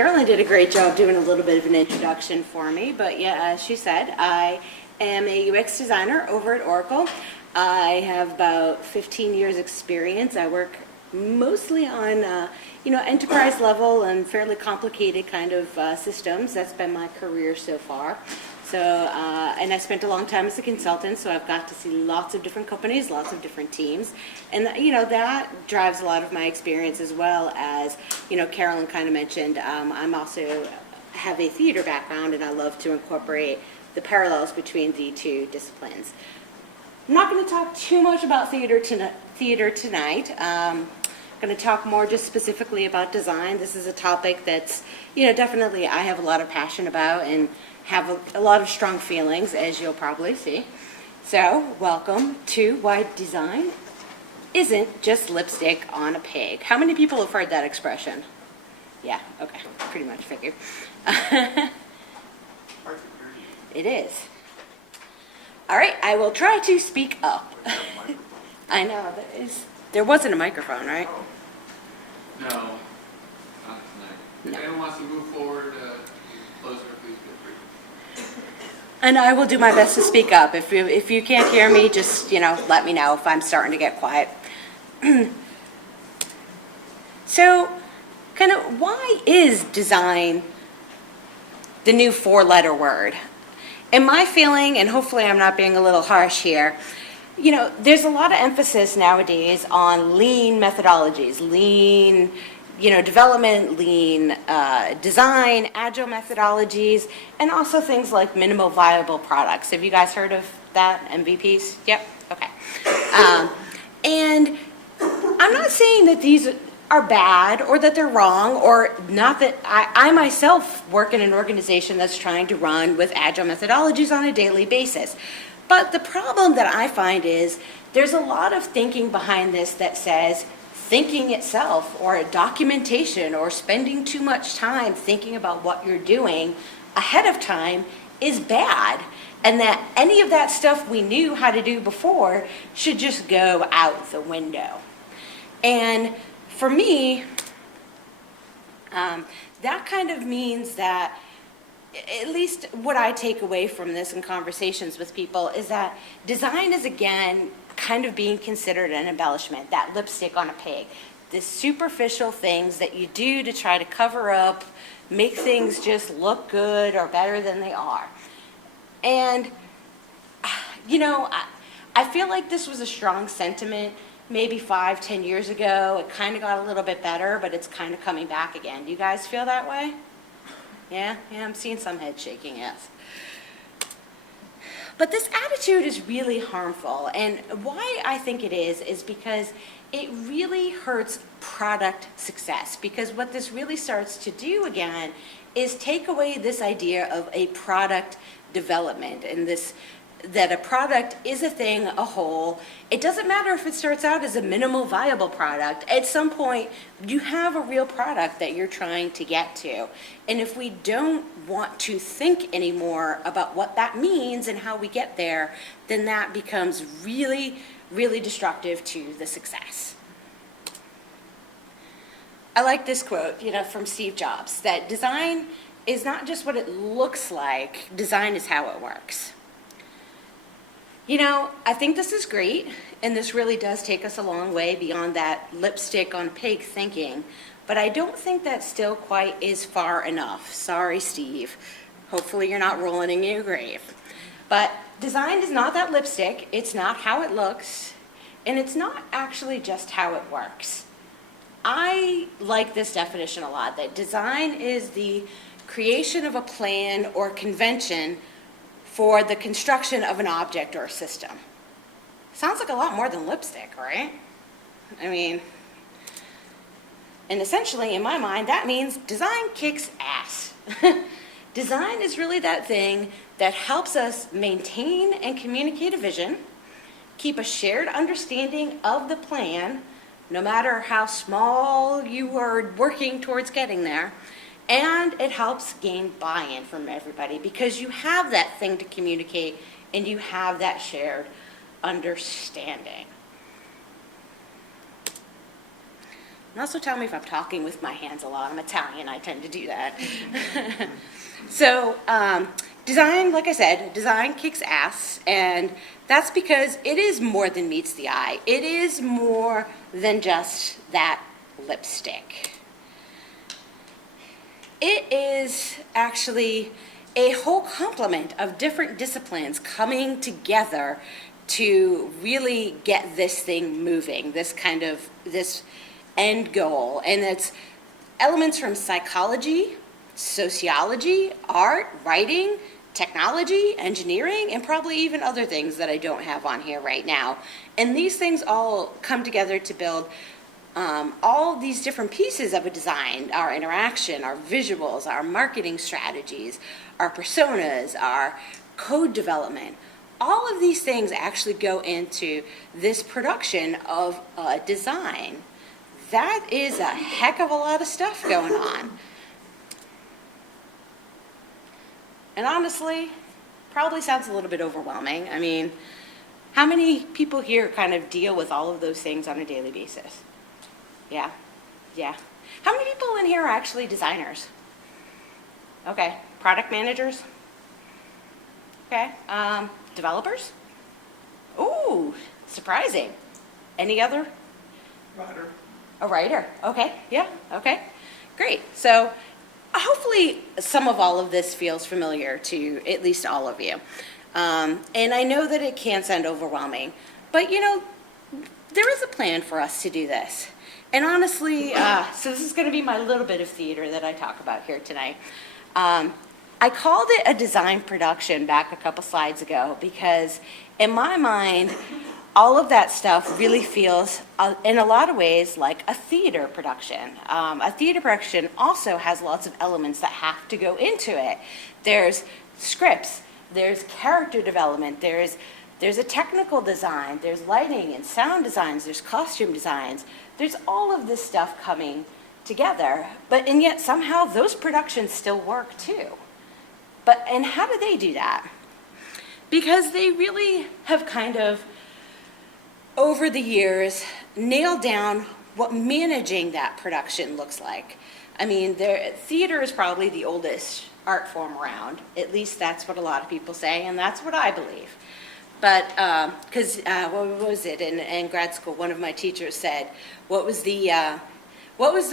Carolyn did a great job doing a little bit of an introduction for me, but yeah, as she said, I am a UX designer over at Oracle. I have about 15 years experience. I work mostly on enterprise level and fairly complicated kind of systems. That's been my career so far. So, and I spent a long time as a consultant, so I've got to see lots of different companies, lots of different teams. And, that drives a lot of my experience, as well as, Carolyn kind of mentioned, I'm also have a theater background, and I love to incorporate the parallels between the two disciplines. I'm not going to talk too much about theater tonight. I'm going to talk more just specifically about design. This is a topic that's, definitely I have a lot of passion about and have a lot of strong feelings, as you'll probably see. So, welcome to Why Design Isn't Just Lipstick on a Pig. How many people have heard that expression? Yeah, okay, pretty much figured. It is. All right, I will try to speak up. I know, there wasn't a microphone, right? No, not tonight. If anyone wants to move forward closer, please feel free. And I will do my best to speak up. If you can't hear me, just, let me know if I'm starting to get quiet. So, kind of, why is design the new four-letter word? And my feeling, and hopefully I'm not being a little harsh here, there's a lot of emphasis nowadays on lean methodologies, lean, development, lean design, agile methodologies, and also things like minimal viable products. Have you guys heard of that, MVPs? Yep, okay. And I'm not saying that these are bad or that they're wrong, or not that I myself work in an organization that's trying to run with agile methodologies on a daily basis. But the problem that I find is there's a lot of thinking behind this that says thinking itself, or documentation, or spending too much time thinking about what you're doing ahead of time is bad, and that any of that stuff we knew how to do before should just go out the window. And for me, that kind of means that, at least what I take away from this in conversations with people, is that design is, again, kind of being considered an embellishment, that lipstick on a pig. The superficial things that you do to try to cover up, make things just look good or better than they are. And, I feel like this was a strong sentiment maybe 5-10 years ago. It kind of got a little bit better, but it's kind of coming back again. Do you guys feel that way? Yeah, I'm seeing some head shaking, yes. But this attitude is really harmful, and why I think it is because it really hurts product success. Because what this really starts to do, again, is take away this idea of a product development, and that a product is a thing, a whole. It doesn't matter if it starts out as a minimal viable product. At some point, you have a real product that you're trying to get to. And if we don't want to think anymore about what that means and how we get there, then that becomes really, really destructive to the success. I like this quote, from Steve Jobs, that design is not just what it looks like, design is how it works. I think this is great, and this really does take us a long way beyond that lipstick on pig thinking, but I don't think that still quite is far enough. Sorry, Steve. Hopefully you're not rolling in your grave. But design is not that lipstick, it's not how it looks, and it's not actually just how it works. I like this definition a lot, that design is the creation of a plan or convention for the construction of an object or a system. Sounds like a lot more than lipstick, right? And essentially, in my mind, that means design kicks ass. Design is really that thing that helps us maintain and communicate a vision, keep a shared understanding of the plan, no matter how small you are working towards getting there, and it helps gain buy-in from everybody because you have that thing to communicate and you have that shared understanding. And also tell me if I'm talking with my hands a lot. I'm Italian, I tend to do that. So design, like I said, design kicks ass, and that's because it is more than meets the eye. It is more than just that lipstick. It is actually a whole complement of different disciplines coming together to really get this thing moving, this end goal. And it's elements from psychology, sociology, art, writing, technology, engineering, and probably even other things that I don't have on here right now. And these things all come together to build all these different pieces of a design: our interaction, our visuals, our marketing strategies, our personas, our code development. All of these things actually go into this production of a design. That is a heck of a lot of stuff going on. And honestly, probably sounds a little bit overwhelming. I mean, how many people here kind of deal with all of those things on a daily basis? Yeah, yeah. How many people in here are actually designers? Okay, product managers? Okay, developers? Ooh, surprising. Any other? Writer. A writer, okay, yeah, okay, great. So hopefully some of all of this feels familiar to at least all of you. And I know that it can sound overwhelming, but you know, there is a plan for us to do this. And honestly, so this is going to be my little bit of theater that I talk about here tonight. I called it a design production back a couple slides ago because in my mind, all of that stuff really feels, in a lot of ways, like a theater production. A theater production also has lots of elements that have to go into it. There's scripts, there's character development, there's a technical design, there's lighting and sound designs, there's costume designs. There's all of this stuff coming together, and yet somehow those productions still work too. And how do they do that? Because they really have kind of, over the years, nailed down what managing that production looks like. I mean, theater is probably the oldest art form around. At least that's what a lot of people say, and that's what I believe. But, because, what was it, in grad school, one of my teachers said, what was the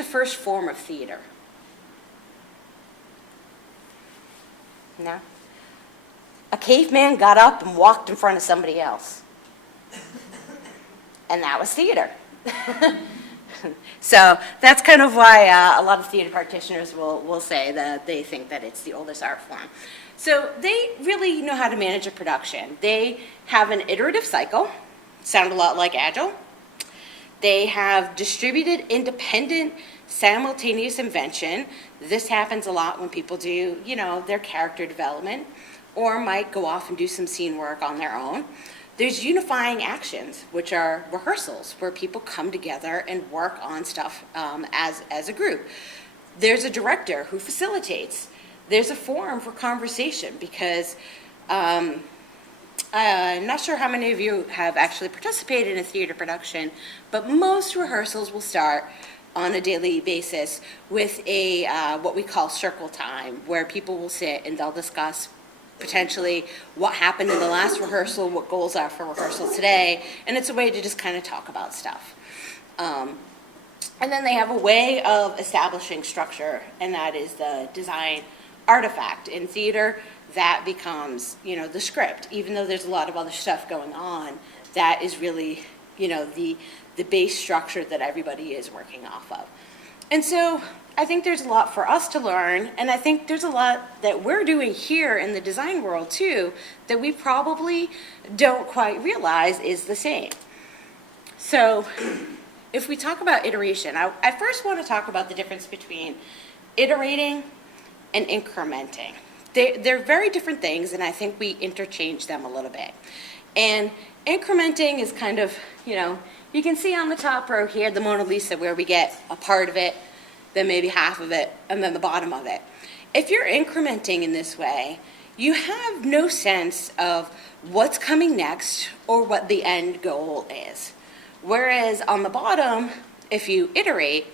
first form of theater? No? A caveman got up and walked in front of somebody else. And that was theater. So that's kind of why a lot of theater practitioners will say that they think that it's the oldest art form. So they really know how to manage a production. They have an iterative cycle, sound a lot like Agile. They have distributed, independent, simultaneous invention. This happens a lot when people do, their character development or might go off and do some scene work on their own. There's unifying actions, which are rehearsals, where people come together and work on stuff as a group. There's a director who facilitates. There's a forum for conversation because I'm not sure how many of you have actually participated in a theater production, but most rehearsals will start on a daily basis with a what we call circle time, where people will sit and they'll discuss potentially what happened in the last rehearsal, what goals are for rehearsal today, and it's a way to just kind of talk about stuff. And then they have a way of establishing structure, and that is the design artifact. In theater, that becomes, the script. Even though there's a lot of other stuff going on, that is really, the base structure that everybody is working off of. And so I think there's a lot for us to learn, and I think there's a lot that we're doing here in the design world too that we probably don't quite realize is the same. So if we talk about iteration, I first want to talk about the difference between iterating and incrementing. They're very different things, and I think we interchange them a little bit. And incrementing is kind of, you can see on the top row here, the Mona Lisa, where we get a part of it, then maybe half of it, and then the bottom of it. If you're incrementing in this way, you have no sense of what's coming next or what the end goal is. Whereas on the bottom, if you iterate,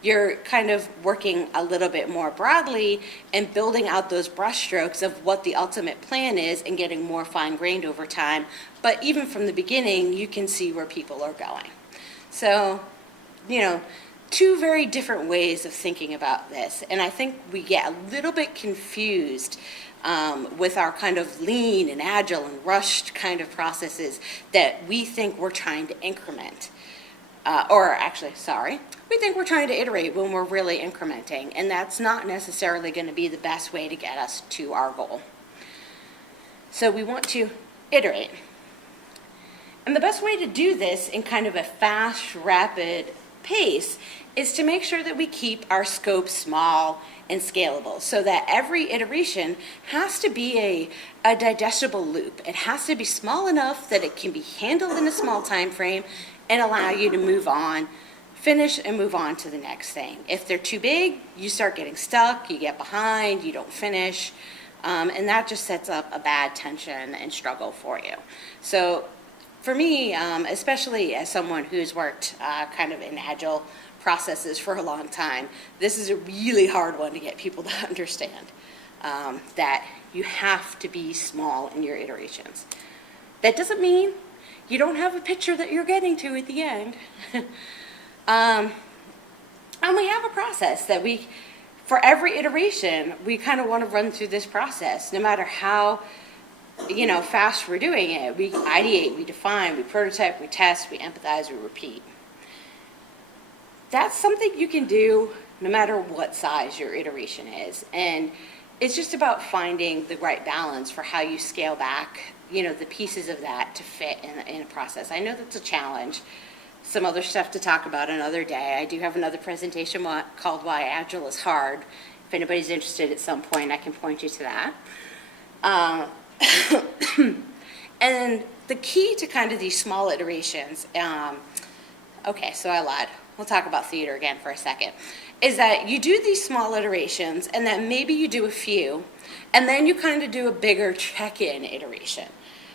you're kind of working a little bit more broadly and building out those brushstrokes of what the ultimate plan is and getting more fine-grained over time. But even from the beginning, you can see where people are going. So, you know, two very different ways of thinking about this. And I think we get a little bit confused with our kind of lean and agile and rushed kind of processes that we think we're trying to increment. We think we're trying to iterate when we're really incrementing, and that's not necessarily going to be the best way to get us to our goal. So we want to iterate. And the best way to do this in kind of a fast, rapid pace is to make sure that we keep our scope small and scalable, so that every iteration has to be a digestible loop. It has to be small enough that it can be handled in a small time frame and allow you to move on, finish and move on to the next thing. If they're too big, you start getting stuck, you get behind, you don't finish, and that just sets up a bad tension and struggle for you. So for me, especially as someone who's worked kind of in agile processes for a long time, this is a really hard one to get people to understand, that you have to be small in your iterations. That doesn't mean you don't have a picture that you're getting to at the end. And we have a process that for every iteration, we kind of want to run through this process, no matter how, fast we're doing it. We ideate, we define, we prototype, we test, we empathize, we repeat. That's something you can do no matter what size your iteration is. And it's just about finding the right balance for how you scale back, the pieces of that to fit in a process. I know that's a challenge. Some other stuff to talk about another day. I do have another presentation called Why Agile is Hard. If anybody's interested at some point, I can point you to that. And the key to kind of these small iterations, so I lied. We'll talk about theater again for a second, is that you do these small iterations and then maybe you do a few, and then you kind of do a bigger check-in iteration.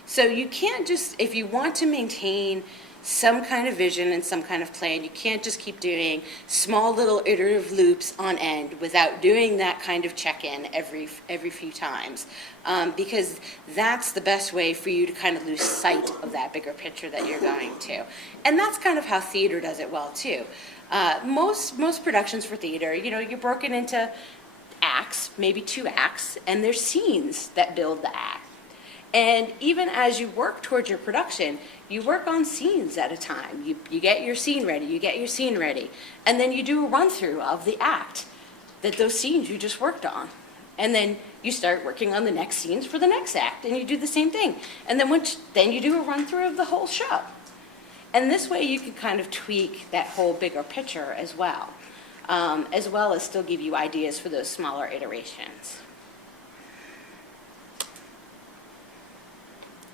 So you can't just, if you want to maintain some kind of vision and some kind of plan, you can't just keep doing small little iterative loops on end without doing that kind of check-in every few times, because that's the best way for you to kind of lose sight of that bigger picture that you're going to. And that's kind of how theater does it well too. Most productions for theater, you're broken into acts, maybe 2 acts, and there's scenes that build the act. And even as you work towards your production, you work on scenes at a time. You get your scene ready, and then you do a run-through of the act, that those scenes you just worked on. And then you start working on the next scenes for the next act, and you do the same thing. And then you do a run-through of the whole show. And this way you can kind of tweak that whole bigger picture as well as still give you ideas for those smaller iterations.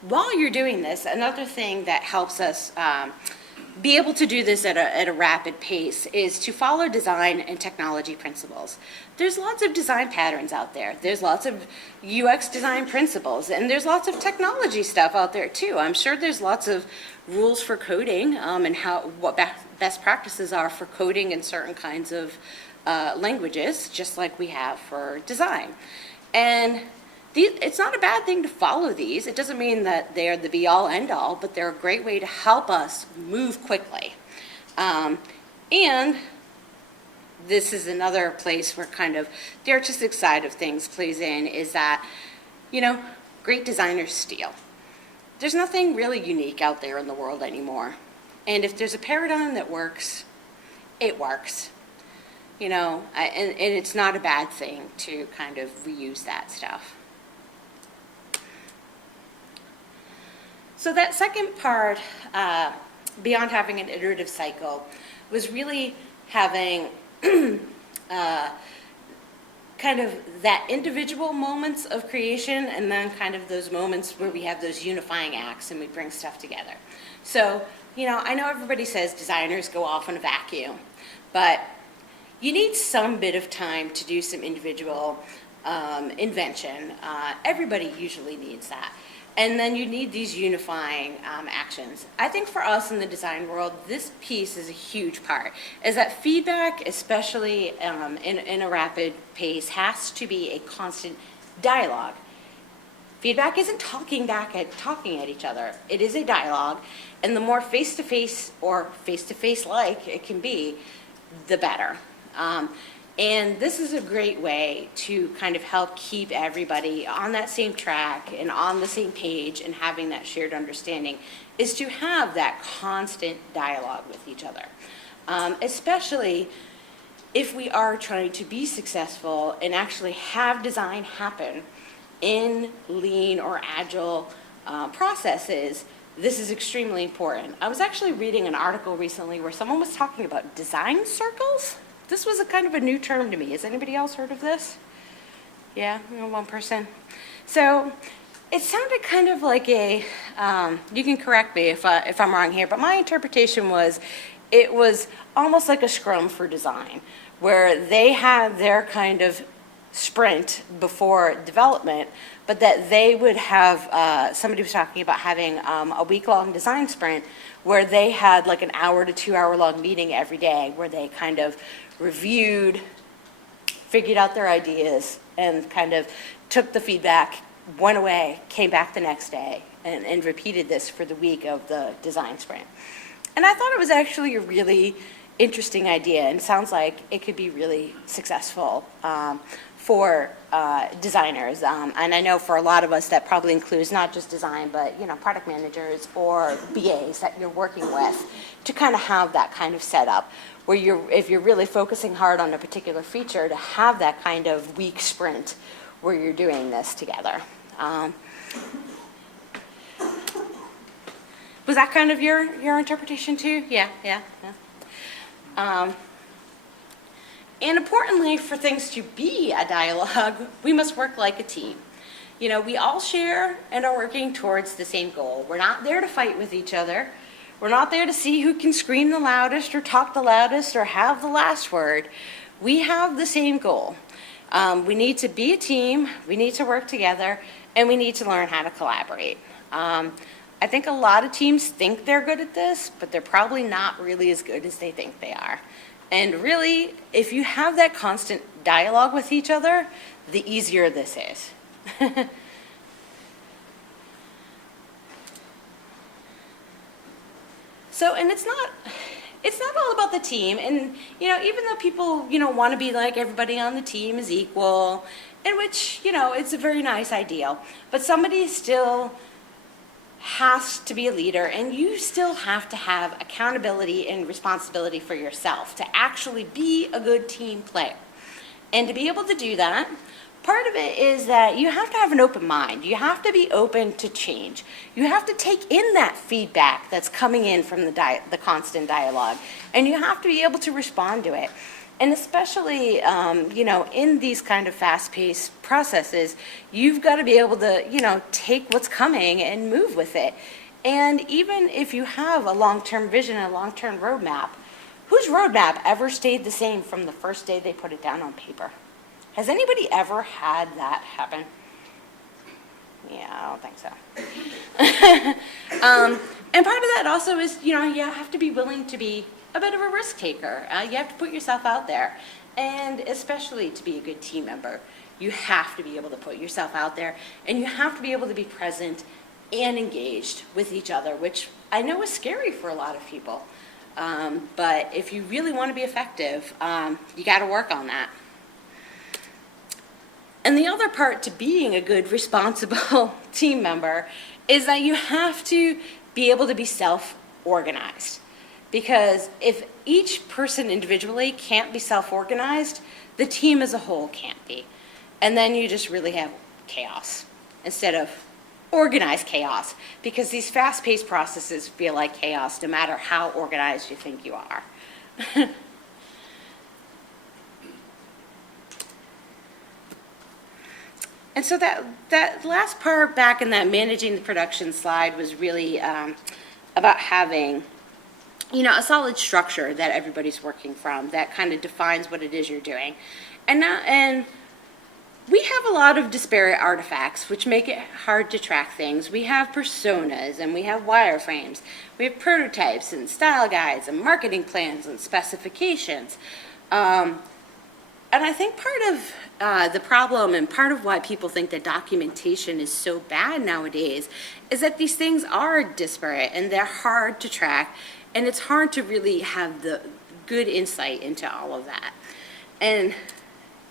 While you're doing this, another thing that helps us be able to do this at a rapid pace is to follow design and technology principles. There's lots of design patterns out there. There's lots of UX design principles, and there's lots of technology stuff out there too. I'm sure there's lots of rules for coding and what best practices are for coding in certain kinds of languages, just like we have for design. And it's not a bad thing to follow these. It doesn't mean that they're the be-all, end-all, but they're a great way to help us move quickly. And this is another place where kind of the artistic side of things plays in, is that, great designers steal. There's nothing really unique out there in the world anymore. And if there's a paradigm that works, it works. And it's not a bad thing to kind of reuse that stuff. So that second part, beyond having an iterative cycle, was really having kind of that individual moments of creation, and then kind of those moments where we have those unifying acts and we bring stuff together. So, I know everybody says designers go off in a vacuum, but you need some bit of time to do some individual invention. Everybody usually needs that. And then you need these unifying actions. I think for us in the design world, this piece is a huge part, is that feedback, especially in a rapid pace, has to be a constant dialogue. Feedback isn't talking at each other. It is a dialogue, and the more face-to-face or face-to-face-like it can be, the better. And this is a great way to kind of help keep everybody on that same track and on the same page and having that shared understanding, is to have that constant dialogue with each other. Especially if we are trying to be successful and actually have design happen in lean or agile processes, this is extremely important. I was actually reading an article recently where someone was talking about design circles. This was a kind of a new term to me. Has anybody else heard of this? Yeah, one person. So it sounded kind of like a, you can correct me if I'm wrong here, but my interpretation was it was almost like a scrum for design, where they had their kind of sprint before development, but that they would have, somebody was talking about having a week-long design sprint where they had like an hour to 2 hour long meeting every day where they kind of reviewed, figured out their ideas, and kind of took the feedback, went away, came back the next day, and repeated this for the week of the design sprint. And I thought it was actually a really interesting idea, and sounds like it could be really successful for designers. And I know for a lot of us that probably includes not just design, but product managers or BAs that you're working with, to kind of have that kind of setup where if you're really focusing hard on a particular feature, to have that kind of week sprint where you're doing this together. Was that kind of your interpretation too? Yeah. And importantly, for things to be a dialogue, we must work like a team. We all share and are working towards the same goal. We're not there to fight with each other. We're not there to see who can scream the loudest or talk the loudest or have the last word. We have the same goal. We need to be a team, we need to work together, and we need to learn how to collaborate. I think a lot of teams think they're good at this, but they're probably not really as good as they think they are. And really, if you have that constant dialogue with each other, the easier this is. So, and it's not all about the team. And, even though people, want to be like everybody on the team is equal, in which, it's a very nice ideal, but somebody still has to be a leader, and you still have to have accountability and responsibility for yourself to actually be a good team player. And to be able to do that, part of it is that you have to have an open mind. You have to be open to change. You have to take in that feedback that's coming in from the constant dialogue, and you have to be able to respond to it. And especially, in these kind of fast-paced processes, you've got to be able to, take what's coming and move with it. And even if you have a long-term vision, a long-term roadmap, whose roadmap ever stayed the same from the first day they put it down on paper? Has anybody ever had that happen? Yeah, I don't think so. And part of that also is, you have to be willing to be a bit of a risk taker. You have to put yourself out there. And especially to be a good team member, you have to be able to put yourself out there, and you have to be able to be present and engaged with each other, which I know is scary for a lot of people. But if you really want to be effective, you got to work on that. And the other part to being a good, responsible team member is that you have to be able to be self-organized. Because if each person individually can't be self-organized, the team as a whole can't be. And then you just really have chaos instead of organized chaos, because these fast-paced processes feel like chaos no matter how organized you think you are. And so that last part back in that managing the production slide was really about having, a solid structure that everybody's working from that kind of defines what it is you're doing. And we have a lot of disparate artifacts, which make it hard to track things. We have personas, and we have wireframes. We have prototypes, and style guides, and marketing plans, and specifications. And I think part of the problem, and part of why people think that documentation is so bad nowadays, is that these things are disparate, and they're hard to track, and it's hard to really have the good insight into all of that. And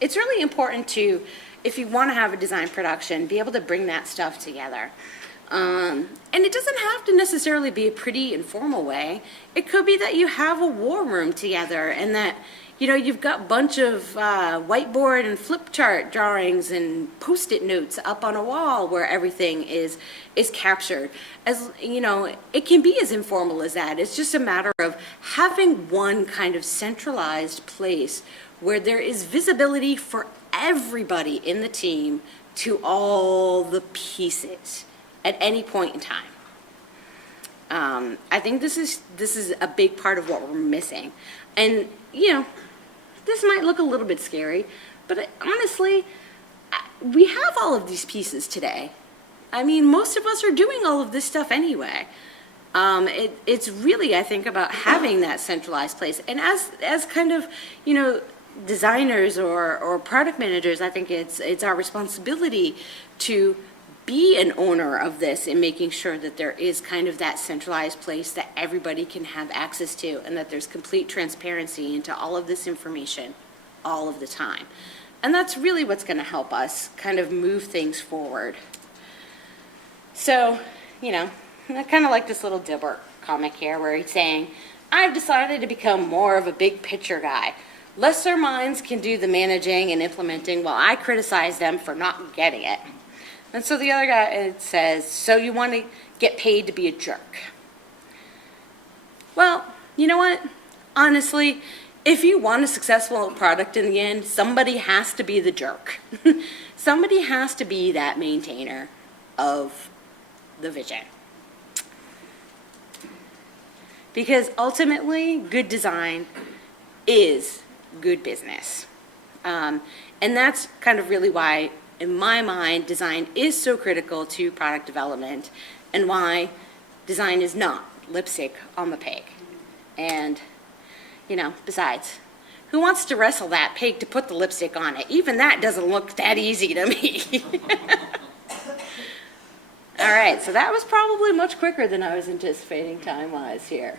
it's really important to, if you want to have a design production, be able to bring that stuff together. And it doesn't have to necessarily be a pretty informal way. It could be that you have a war room together, and that you've got a bunch of whiteboard and flip chart drawings and post-it notes up on a wall where everything is captured. As it can be as informal as that. It's just a matter of having one kind of centralized place where there is visibility for everybody in the team to all the pieces at any point in time. I think this is a big part of what we're missing. And, this might look a little bit scary, but honestly, we have all of these pieces today. I mean, most of us are doing all of this stuff anyway. It's really, I think, about having that centralized place. And as kind of, designers or product managers, I think it's our responsibility to be an owner of this and making sure that there is kind of that centralized place that everybody can have access to, and that there's complete transparency into all of this information all of the time. And that's really what's going to help us kind of move things forward. So, I kind of like this little Dilbert comic here where he's saying, I've decided to become more of a big picture guy. Lesser minds can do the managing and implementing while I criticize them for not getting it. And so the other guy says, so you want to get paid to be a jerk. Well, you know what? Honestly, if you want a successful product in the end, somebody has to be the jerk. Somebody has to be that maintainer of the vision. Because ultimately, good design is good business. And that's kind of really why, in my mind, design is so critical to product development, and why design is not lipstick on the pig. And, besides, who wants to wrestle that pig to put the lipstick on it? Even that doesn't look that easy to me. All right, so that was probably much quicker than I was anticipating time-wise here.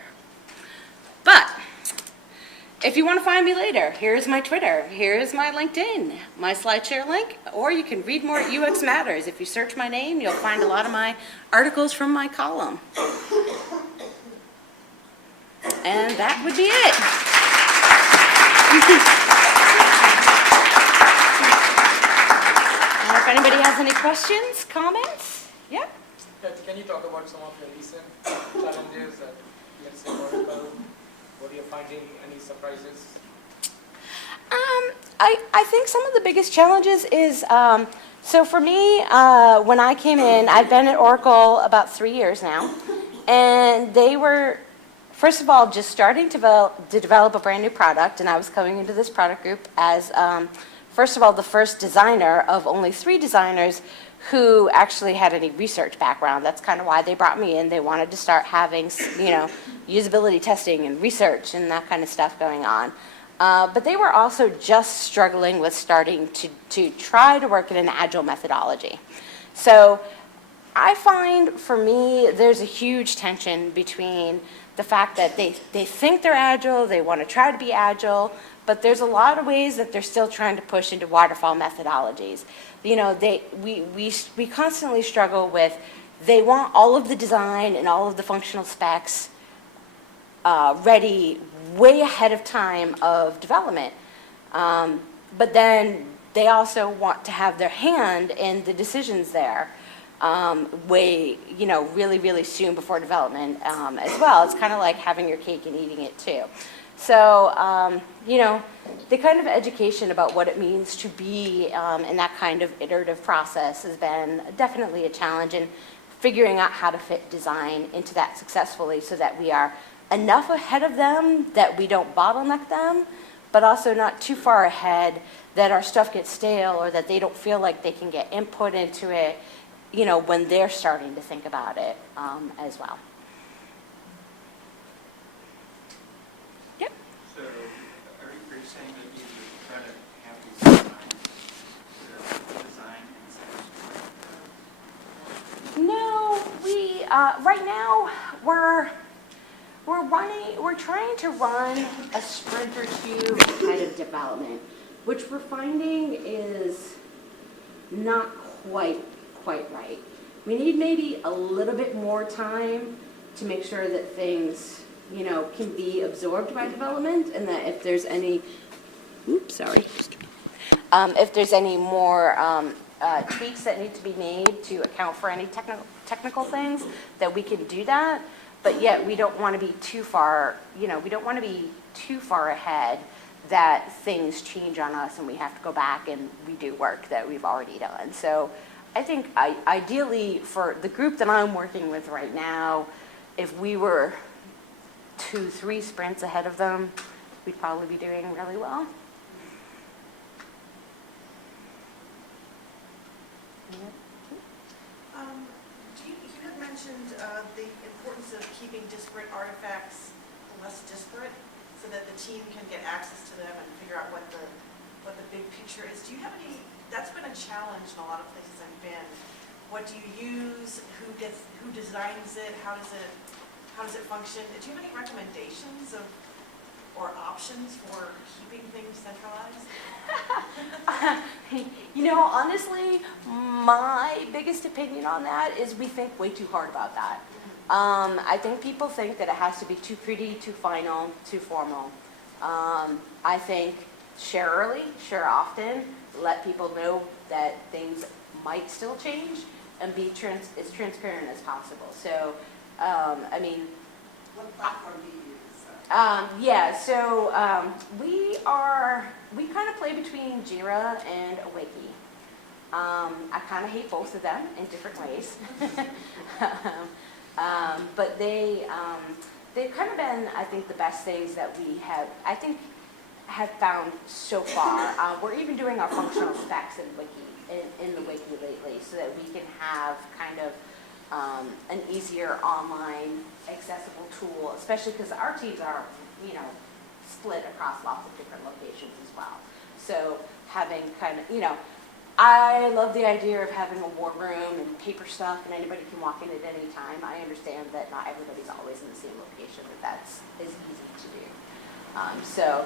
But if you want to find me later, here's my Twitter, here's my LinkedIn, my SlideShare link, or you can read more at UX Matters. If you search my name, you'll find a lot of my articles from my column. And that would be it. If anybody has any questions, comments? Yeah? Can you talk about some of your recent challenges that, let's say, what are you finding, any surprises? I think some of the biggest challenges is, so for me, when I came in, I've been at Oracle about 3 years now, and they were, first of all, just starting to develop a brand new product, and I was coming into this product group as, first of all, the first designer of only 3 designers who actually had any research background. That's kind of why they brought me in. They wanted to start having, usability testing and research and that kind of stuff going on. But they were also just struggling with starting to try to work in an Agile methodology. So I find, for me, there's a huge tension between the fact that they think they're Agile, they want to try to be Agile, but there's a lot of ways that they're still trying to push into waterfall methodologies. We constantly struggle with, they want all of the design and all of the functional specs ready way ahead of time of development. But then they also want to have their hand in the decisions there really, really soon before development as well. It's kind of like having your cake and eating it too. So, the kind of education about what it means to be in that kind of iterative process has been definitely a challenge, and figuring out how to fit design into that successfully so that we are enough ahead of them that we don't bottleneck them, but also not too far ahead that our stuff gets stale or that they don't feel like they can get input into it, when they're starting to think about it as well. Yep. So are you saying that you would try to have these design incentives? No, we right now we're trying to run a sprint or two ahead of development, which we're finding is not quite right. We need maybe a little bit more time to make sure that things, can be absorbed by development, and that if there's any, if there's any more tweaks that need to be made to account for any technical things, that we can do that. But yet we don't want to be too far, we don't want to be too far ahead that things change on us and we have to go back and redo work that we've already done. So I think ideally for the group that I'm working with right now, if we were 2-3 sprints ahead of them, we'd probably be doing really well. You had mentioned the importance of keeping disparate artifacts less disparate so that the team can get access to them and figure out what the big picture is. Do you have any, that's been a challenge in a lot of places I've been. What do you use? Who designs it? How does it function? Do you have any recommendations or options for keeping things centralized? Honestly, my biggest opinion on that is we think way too hard about that. I think people think that it has to be too pretty, too final, too formal. I think share early, share often, let people know that things might still change, and be as transparent as possible. So, What platform do you use? We kind of play between Jira and a wiki. I kind of hate both of them in different ways. But they've kind of been, I think, the best things that we have found so far. We're even doing our functional specs in the wiki lately, so that we can have kind of an easier online accessible tool, especially because our teams are, split across lots of different locations as well. So having kind of, I love the idea of having a war room and paper stuff and anybody can walk in at any time. I understand that not everybody's always in the same location, but that's easy to do. So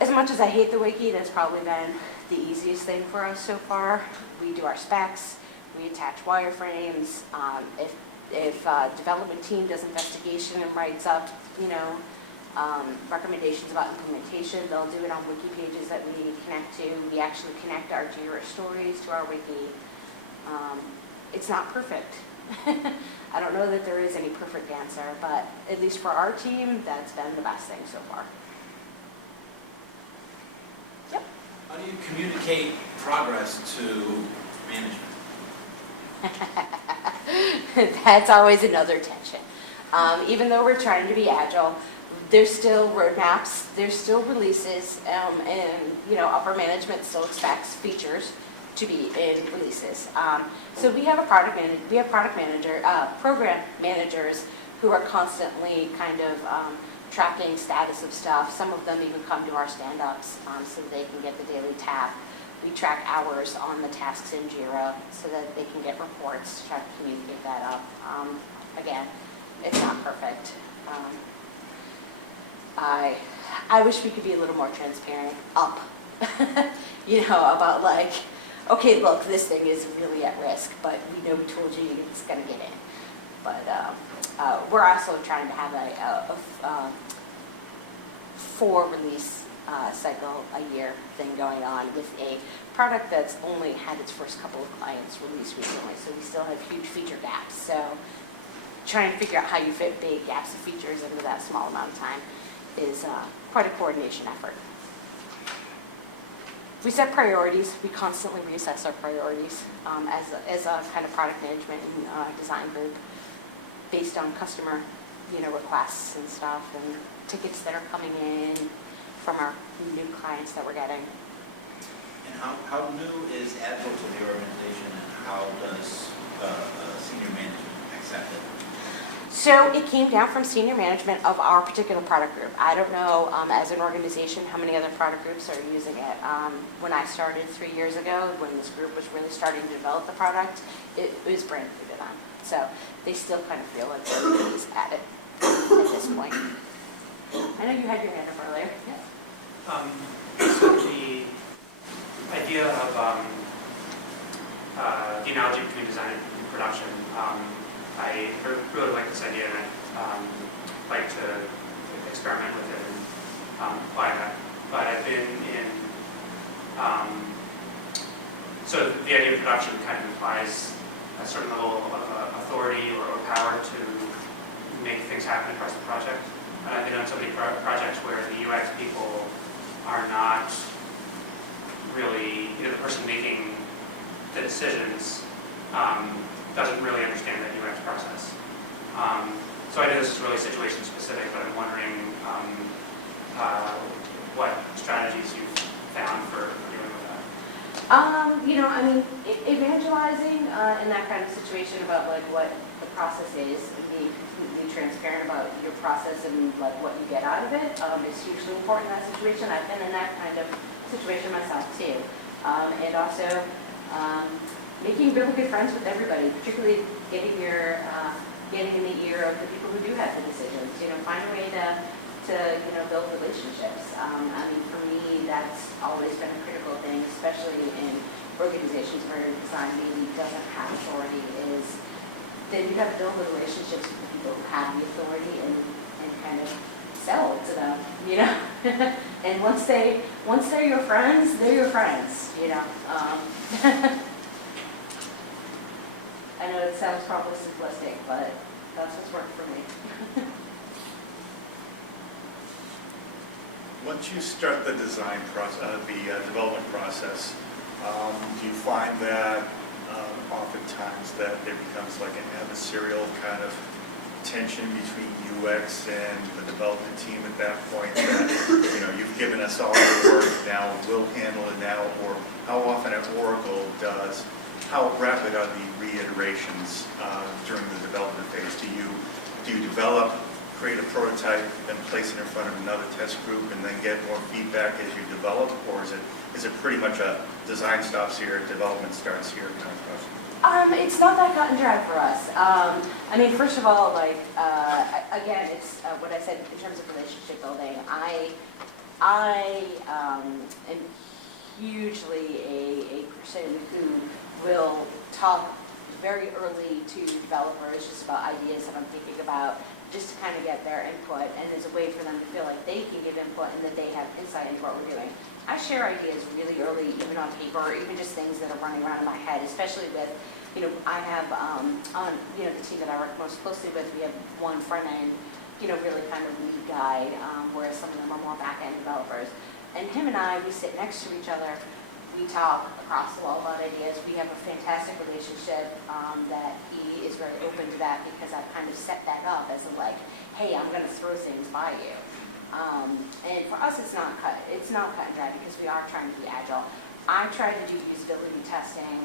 as much as I hate the wiki, that's probably been the easiest thing for us so far. We do our specs, we attach wireframes. If development team does investigation and writes up, recommendations about implementation, they'll do it on wiki pages that we connect to. We actually connect our Jira stories to our wiki. It's not perfect. I don't know that there is any perfect answer, but at least for our team, that's been the best thing so far. Yep. How do you communicate progress to management? That's always another tension. Even though we're trying to be agile, there's still roadmaps, there's still releases, and upper management still expects features to be in releases. So we have program managers who are constantly kind of tracking status of stuff. Some of them even come to our stand-ups so they can get the daily tap. We track hours on the tasks in Jira so that they can get reports to try to communicate that up. Again, it's not perfect. I wish we could be a little more transparent up, about like, okay, look, this thing is really at risk, but we know we told you it's going to get in. But we're also trying to have a 4 release cycle a year thing going on with a product that's only had its first couple of clients released recently, so we still have huge feature gaps. So trying to figure out how you fit big gaps of features into that small amount of time is quite a coordination effort. We set priorities. We constantly reassess our priorities as a kind of product management and design group based on customer requests and stuff and tickets that are coming in, from our new clients that we're getting. And how new is Agile to the organization, and how does senior management accept it? So it came down from senior management of our particular product group. I don't know, as an organization, how many other product groups are using it. When I started 3 years ago, when this group was really starting to develop the product, it was brand new to them. So they still kind of feel like they're babies at it at this point. I know you had your hand up earlier. So the idea of the analogy between design and production, I really like this idea, and I like to experiment with it and apply that. But I've been in, so the idea of production kind of implies a certain level of authority or power to make things happen across the project. And I've been on so many projects where the UX people are not really, the person making the decisions doesn't really understand the UX process. So I know this is really situation specific, but I'm wondering what strategies you've found for dealing with that. Evangelizing in that kind of situation about like what the process is, and being completely transparent about your process and like what you get out of it is hugely important in that situation. I've been in that kind of situation myself too. And also making really good friends with everybody, particularly getting in the ear of the people who do have the decisions. Find a way to build relationships. For me, that's always been a critical thing, especially in organizations where design maybe doesn't have authority, is then you have to build the relationships with the people who have the authority and kind of sell it to them, And once they're your friends, they're your friends, I know it sounds probably simplistic, but that's what's worked for me. Once you start the design process, the development process, do you find that oftentimes that there becomes like an adversarial kind of tension between UX and the development team at that point? That you've given us all the work, now we'll handle it now, or how often at Oracle how rapid are the reiterations during the development phase? Do you develop, create a prototype, and place it in front of another test group, and then get more feedback as you develop, or is it pretty much a design stops here, development starts here kind of process? It's not that cut and dry for us. First of all, again, it's what I said in terms of relationship building. I am hugely a person who will talk very early to developers just about ideas that I'm thinking about, just to kind of get their input, and there's a way for them to feel like they can give input and that they have insight into what we're doing. I share ideas really early, even on paper, or even just things that are running around in my head, especially with, I have on, the team that I work most closely with, we have one front end, really kind of lead guy, whereas some of them are more back end developers. And him and I, we sit next to each other, we talk across the wall about ideas. We have a fantastic relationship that he is very open to that, because I've kind of set that up as a hey, I'm going to throw things by you. And for us, it's not cut and dry, because we are trying to be agile. I try to do usability testing,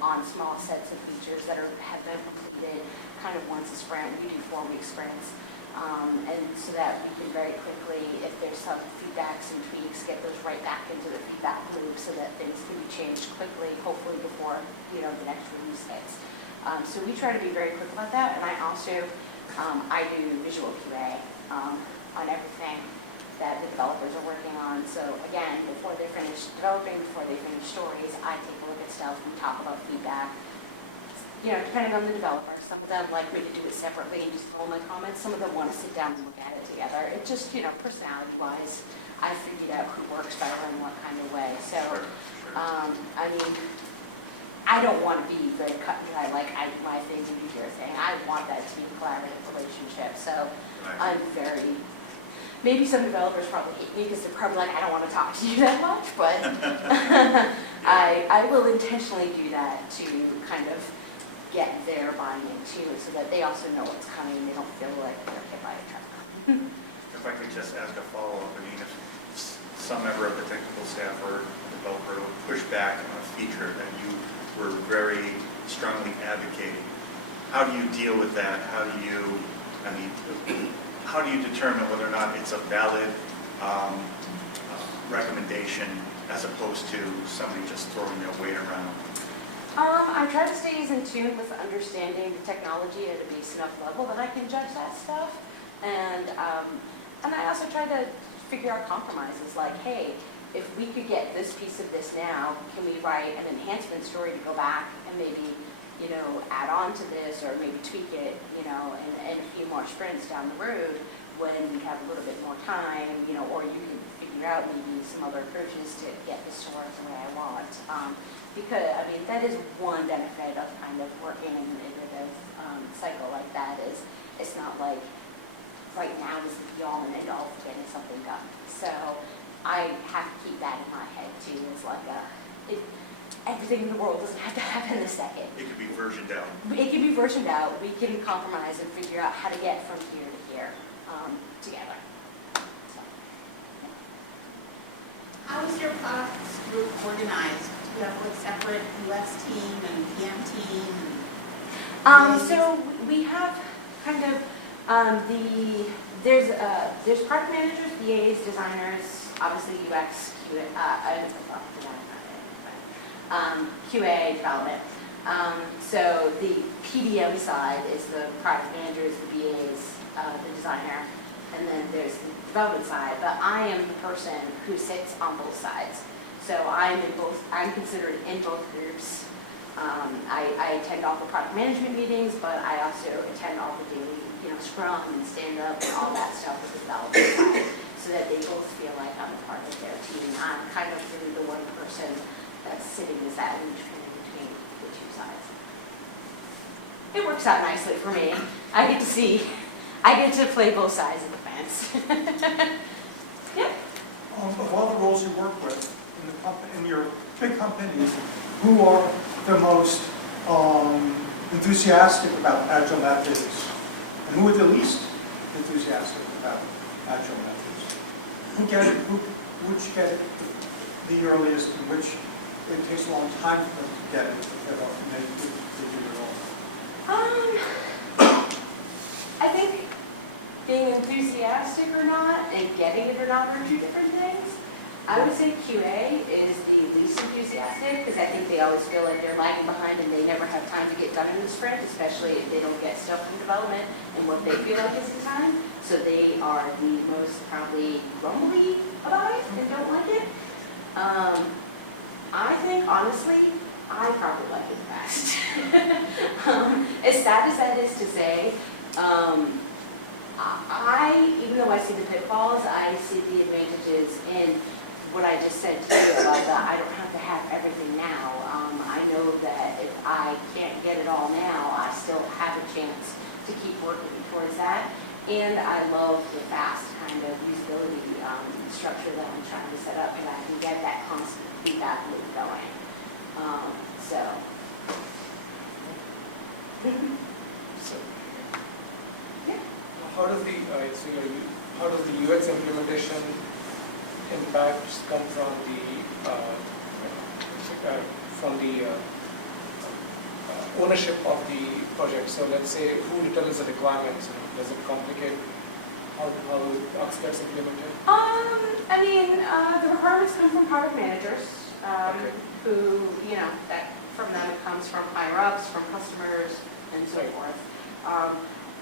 on small sets of features that have been completed kind of once a sprint. We do 4-week sprints. And so that we can very quickly, if there's some feedback, some tweaks, get those right back into the feedback loop so that things can be changed quickly, hopefully before, the next release hits. So we try to be very quick about that. And I also, I do visual QA on everything that the developers are working on. So again, before they finish developing, before they finish stories, I take a look at stuff, we talk about feedback. Depending on the developer. Some of them like me to do it separately and just throw in my comments. Some of them want to sit down and look at it together. It just, personality-wise, I figured out who works better in what kind of way. So, I don't want to be very cut and dry, like I do my thing and you do your thing. I want that to be a collaborative relationship. So, I'm very... Maybe some developers probably hate me because they're probably like, I don't want to talk to you that much, but I will intentionally do that to kind of get their buy-in too, so that they also know what's coming. They don't feel like they're hit by a truck. if I could just ask a follow-up, I mean, if some member of the technical staff or developer would push back on a feature that you were very strongly advocating, how do you deal with that? How do you, I mean, how do you determine whether or not it's a valid recommendation as opposed to somebody just throwing their weight around? I try to stay as in tune with understanding the technology at a base enough level that I can judge that stuff. And I also try to figure out compromises like, hey, if we could get this piece of this now, can we write an enhancement story to go back and maybe, you know, add on to this or maybe tweak it, you know, and a few more sprints down the road when we have a little bit more time, you know, or you can figure out maybe some other approaches to get this to work the way I want. Because, I mean, that is one benefit of kind of working in an iterative cycle like that is it's not like right now is the be-all and end-all for getting something done. So I have to keep that in my head too. It's like everything in the world doesn't have to happen in a second. It could be versioned out. It can be versioned out. We can compromise and figure out how to get from here to here together. So, How is your products group organized? Do you have a separate UX team and PM team? So we have kind of there's product managers, BAs, designers, obviously UX, QA development. So the PDM side is the product managers, the BAs, the designer, and then there's the development side. But I am the person who sits on both sides. So I'm considered in both groups. I attend all the product management meetings, but I also attend all the daily, you know, Scrum and stand up and all that stuff with the development side, so that they both feel like I'm a part of their team. I'm kind of really the one person that's sitting as that linchpin between the two sides. It works out nicely for me. I get to play both sides of the fence. Yep. Of all the roles you work with in your big companies, who are the most enthusiastic about Agile methods? And who are the least enthusiastic about Agile methods? Which get it the earliest and which it takes a long time for them to get it, and they do it all? I think being enthusiastic or not and getting it or not are two different things. I would say QA is the least enthusiastic because I think they always feel like they're lagging behind and they never have time to get done in the sprint, especially if they don't get stuff from development and what they feel like is the time. So they are the most probably grumbly about it and don't like it. I think, honestly, I probably like it the best. As sad as that is to say, even though I see the pitfalls, I see the advantages in what I just said to you about that I don't have to have everything now. I know that if I can't get it all now, I still have a chance to keep working towards that. And I love the fast kind of usability structure that I'm trying to set up, and I can get that constant feedback loop going. So. Yeah. How does the UX implementation impacts come from the ownership of the project? So let's say who determines the requirements? Does it complicate how UX gets implemented? I mean, the requirements come from product managers, Okay. who, you know, that from them it comes from higher ups, from customers, and so Right. forth.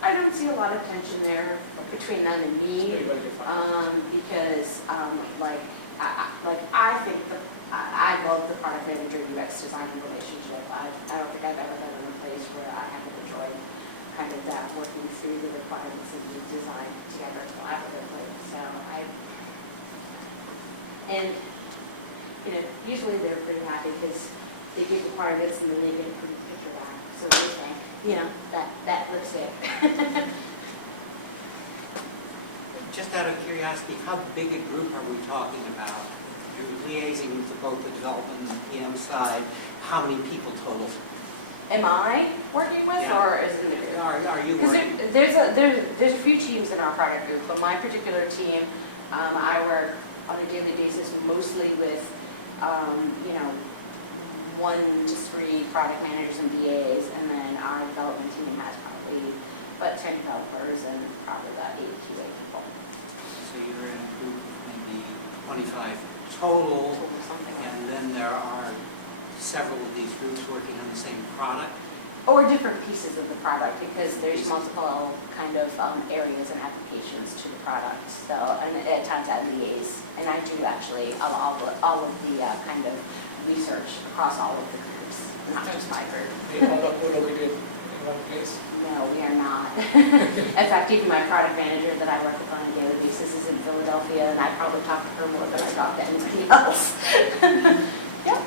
I don't see a lot of tension there between them and It's me, very well defined. because, I think I love the product manager UX design relationship. I don't think I've ever been in a place where I haven't enjoyed kind of that working through the requirements and the design together collaboratively. So and you know, usually they're pretty happy because they give requirements and then they get a pretty picture back. So they think, you know, that lipstick. Just out of curiosity, how big a group are we talking about? You're liaising with both the development and the PM side. How many people total? am I working with, Yeah. or is it the group? Are you Because working? there's a few teams in our product group, but my particular team, I work on a daily basis mostly with, you know, 1 to 3 product managers and BAs, and then our development team has probably about 10 developers and probably about 8 QA people. So you're in a group of maybe 25 total, Or something like and then there are several of these groups working on the same product? Or different pieces of the product, because there's multiple kind of areas and applications to the product. So, and at times I liaise, and I do actually all of the kind of research across all of the groups, not just my group. They all got co-located in one place. No, we are not. In fact, even my product manager that I work with on a daily basis is in Philadelphia, and I probably talk to her more than I talk to anybody else. Yep.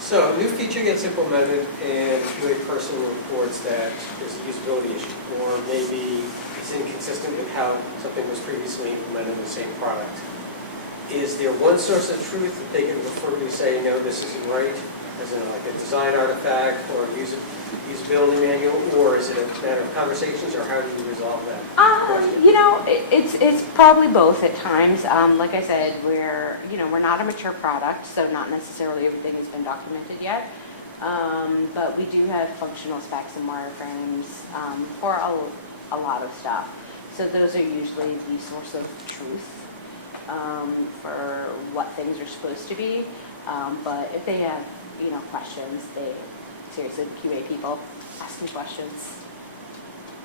So a new feature gets implemented and a QA person reports that there's a usability issue, or maybe it's inconsistent with how something was previously implemented in the same product. Is there one source of truth that they can refer to say, no, this isn't right, as in like a design artifact or a usability manual, or is it a matter of conversations, or how do you resolve that? You know, it's probably both at times. Like I said, we're not a mature product, so not necessarily everything has been documented yet. But we do have functional specs and wireframes for a lot of stuff. So those are usually the source of truth for what things are supposed to be. But if they have, questions, seriously, the QA people asking questions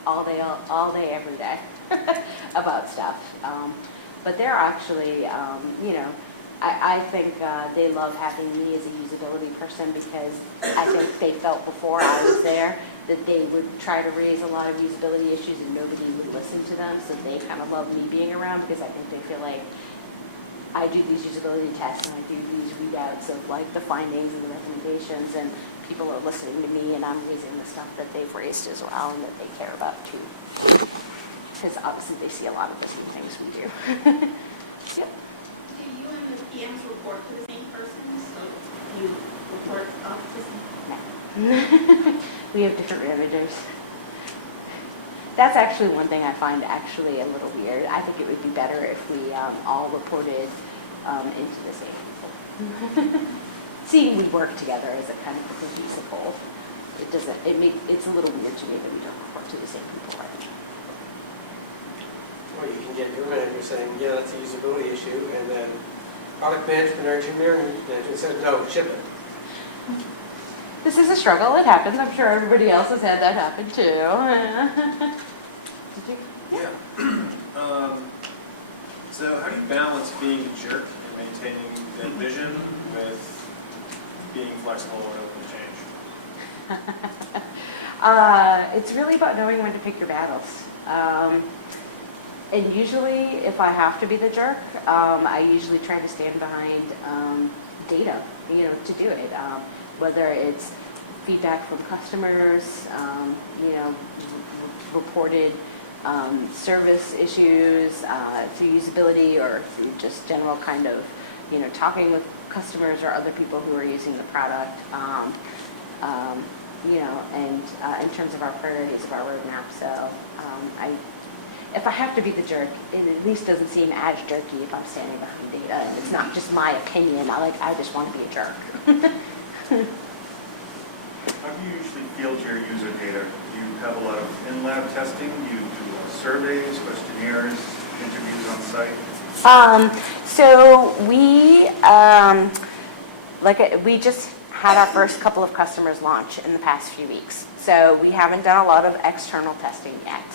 all day, every day about stuff. But they're actually, I think they love having me as a usability person, because I think they felt before I was there that they would try to raise a lot of usability issues and nobody would listen to them. So they kind of love me being around, because I think they feel like I do these usability tests and I do these readouts of like the findings and the recommendations, and people are listening to me, and I'm raising the stuff that they've raised as well and that they care about too. Because obviously they see a lot of the same things we do. Yep. Do you and the PMs report to the same person? So you report up to the same? No. We have different managers. That's actually one thing I find actually a little weird. I think it would be better if we all reported into the same people. See, we work together as a kind of a cohesive whole. It's a little weird to me that we don't report to the same people right now. Or you can get your manager saying, yeah, that's a usability issue, and then product management or engineering management said, no, ship it. This is a struggle. It happens. I'm sure everybody else has had that happen too. Did you? Yeah. So how do you balance being a jerk and maintaining that vision with being flexible and open to change? It's really about knowing when to pick your battles. And usually, if I have to be the jerk, I usually try to stand behind data, to do it. Whether it's feedback from customers, reported service issues, through usability, or through just general kind of, talking with customers or other people who are using the product, and in terms of our priorities of our roadmap. So if I have to be the jerk, it at least doesn't seem as jerky if I'm standing behind data, and it's not just my opinion. I just want to be a jerk. How do you usually field your user data? Do you have a lot of in-lab testing? Do you do surveys, questionnaires, interviews on site? So we just had our first couple of customers launch in the past few weeks. So we haven't done a lot of external testing yet,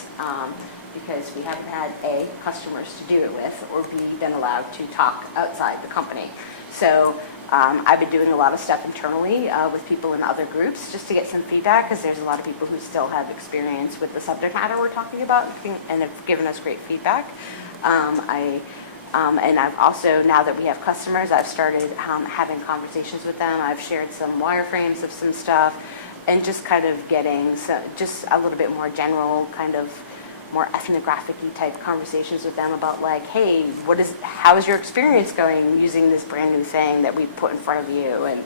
because we haven't had A, customers to do it with, or B, been allowed to talk outside the company. So I've been doing a lot of stuff internally with people in other groups just to get some feedback, because there's a lot of people who still have experience with the subject matter we're talking about and have given us great feedback. And I've also, now that we have customers, I've started having conversations with them. I've shared some wireframes of some stuff, and just kind of getting just a little bit more general, kind of more ethnographic-y type conversations with them about like, hey, how is your experience going using this brand new thing that we put in front of you? And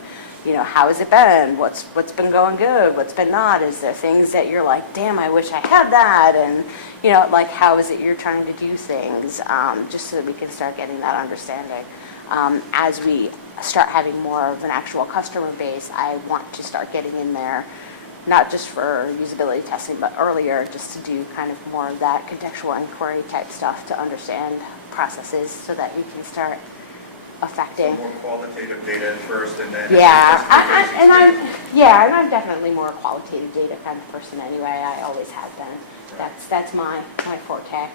how has it been? What's been going good? What's been not? Is there things that you're like, damn, I wish I had that? And, like, how is it you're trying to do things? Just so that we can start getting that understanding. As we start having more of an actual customer base, I want to start getting in there, not just for usability testing, but earlier, just to do kind of more of that contextual inquiry type stuff to understand processes so that we can start affecting. So more qualitative data at first and then. I'm definitely more a qualitative data kind of person anyway. I always have been. That's my forte.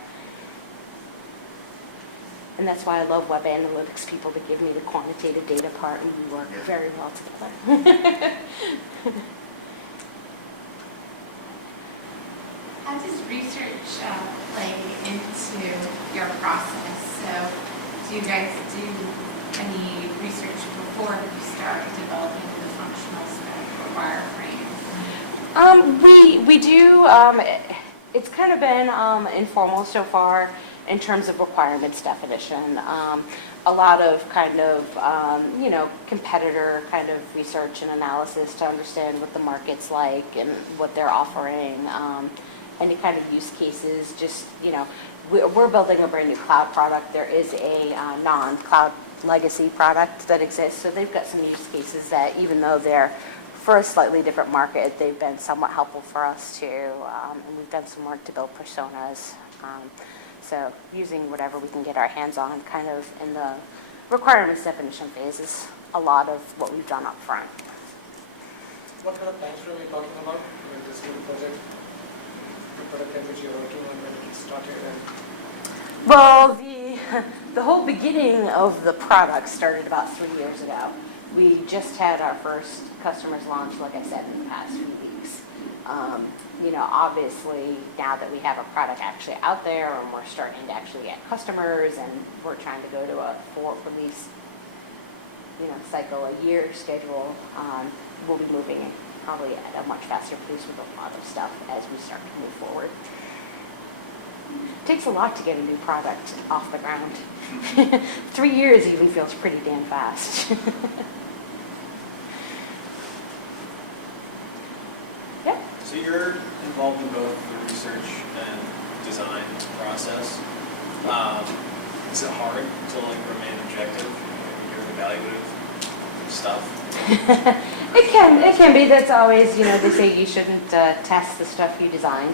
And that's why I love web analytics people to give me the quantitative data part, and we work very well together. How does research play into your process? So do you guys do any research before you start developing the functional spec or wireframes? We do. It's kind of been informal so far in terms of requirements definition. A lot of kind of, competitor kind of research and analysis to understand what the market's like and what they're offering. Any kind of use cases, just, we're building a brand new cloud product. There is a non-cloud legacy product that exists, so they've got some use cases that, even though they're for a slightly different market, they've been somewhat helpful for us too, and we've done some work to build personas. So using whatever we can get our hands on kind of in the requirements definition phase is a lot of what we've done up front. What kind of time frame are we talking about when this new project, the product in which you're working on, when it started? Well, the whole beginning of the product started about 3 years ago. We just had our first customers launch, like I said, in the past few weeks. Obviously, now that we have a product actually out there and we're starting to actually get customers and we're trying to go to a 4 release, cycle a year schedule, we'll be moving probably at a much faster pace with a lot of stuff as we start to move forward. It takes a lot to get a new product off the ground. 3 years even feels pretty damn fast. Yep. So you're involved in both the research and design process. Is it hard to remain objective when you're evaluative stuff? It can be. That's always, they say you shouldn't test the stuff you design.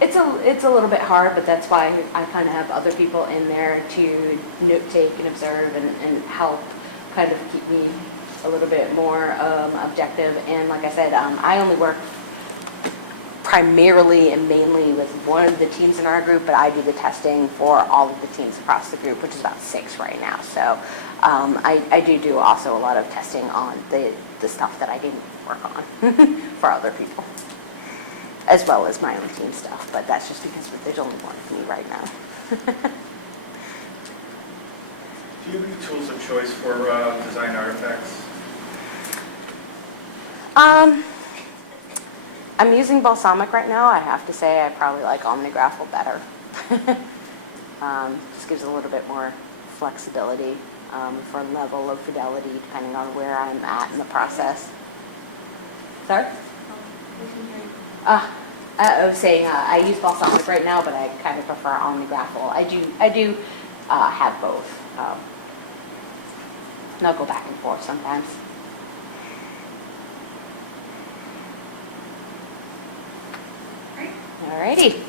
It's a little bit hard, but that's why I kind of have other people in there to note take and observe and help kind of keep me a little bit more objective. And like I said, I only work primarily and mainly with one of the teams in our group, but I do the testing for all of the teams across the group, which is about 6 right now. So I do also a lot of testing on the stuff that I didn't work on for other people, as well as my own team stuff, but that's just because there's only one of me right now. Do you have any tools of choice for design artifacts? I'm using Balsamic right now. I have to say I probably like OmniGraffle better. Just gives a little bit more flexibility for level of fidelity depending on where I'm at in the process. Sorry? I was saying I use Balsamic right now, but I kind of prefer OmniGraffle. I do have both. And I'll go back and forth sometimes. Alrighty.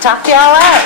Talk to y'all out.